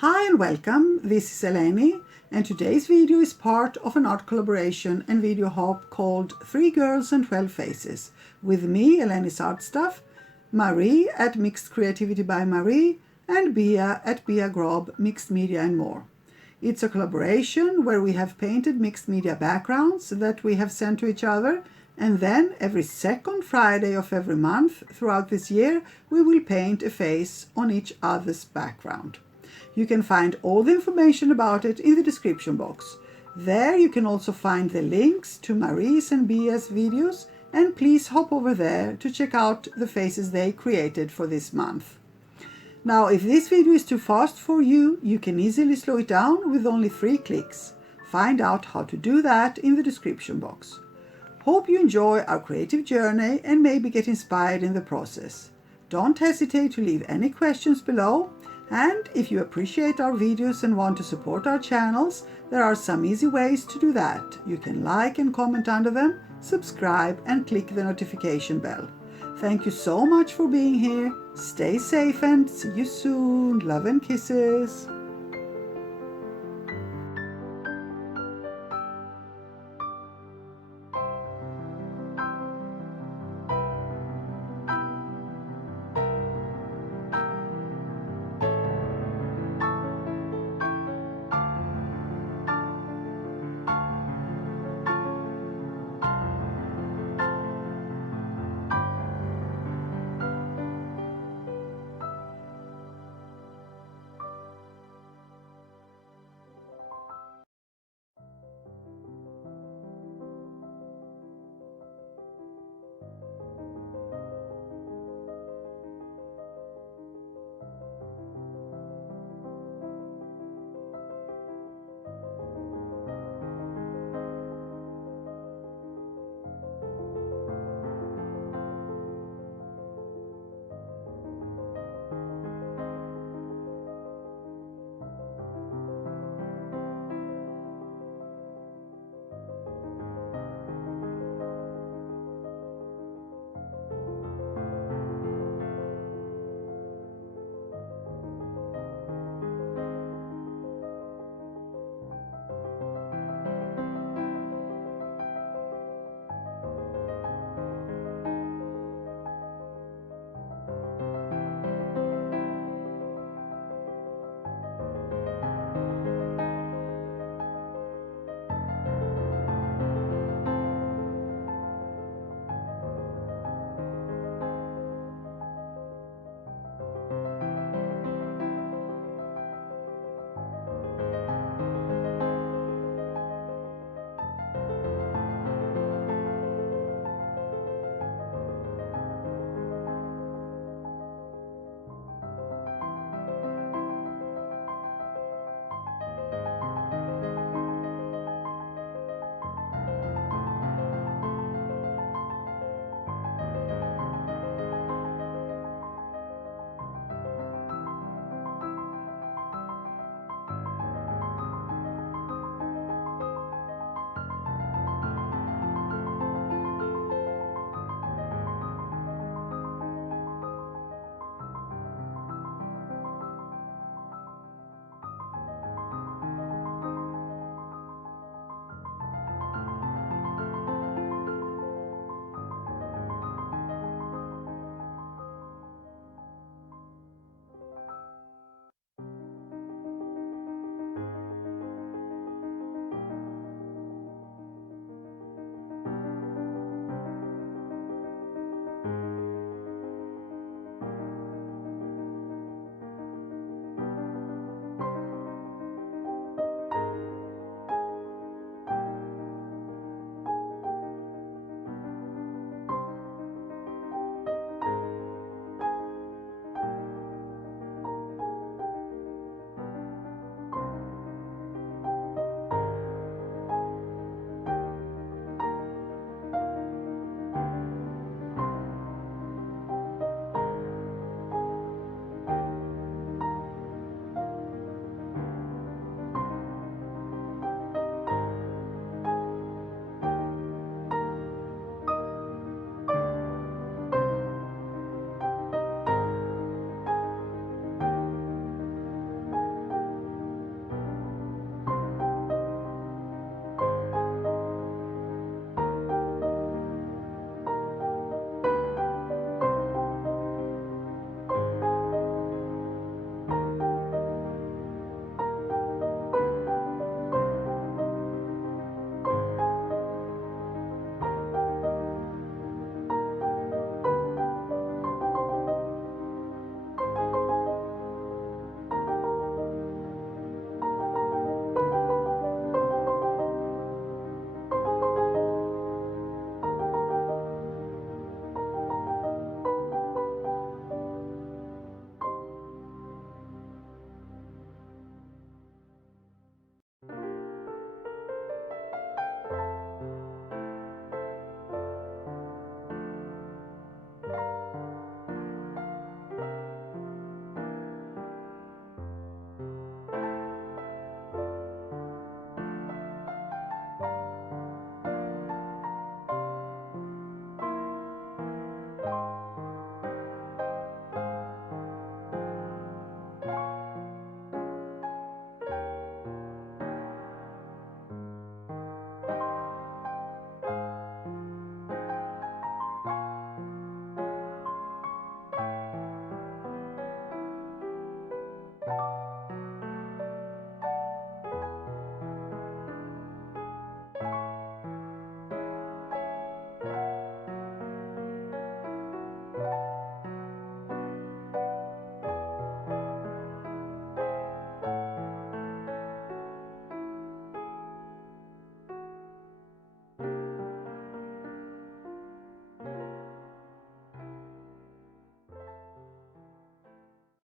Hi and welcome, this is Eleni, and today's video is part of an art collaboration and video hop called 3 Girls and 12 Faces, with me, elenisartstuff, Marie at Mixed Creativity by Marie, and Bia at Bia Grob, Mixed Media and More. It's a collaboration where we have painted mixed media backgrounds that we have sent to each other, and then every second Friday of every month throughout this year we will paint a face on each other's background. You can find all the information about it in the description box. There you can also find the links to Marie's and Bia's videos, and please hop over there to check out the faces they created for this month. Now, if this video is too fast for you, you can easily slow it down with only 3 clicks. Find out how to do that in the description box. Hope you enjoy our creative journey and maybe get inspired in the process. Don't hesitate to leave any questions below. And if you appreciate our videos and want to support our channels, there are some easy ways to do that. You can like and comment under them, subscribe and click the notification bell. Thank you so much for being here. Stay safe and see you soon. Love and kisses.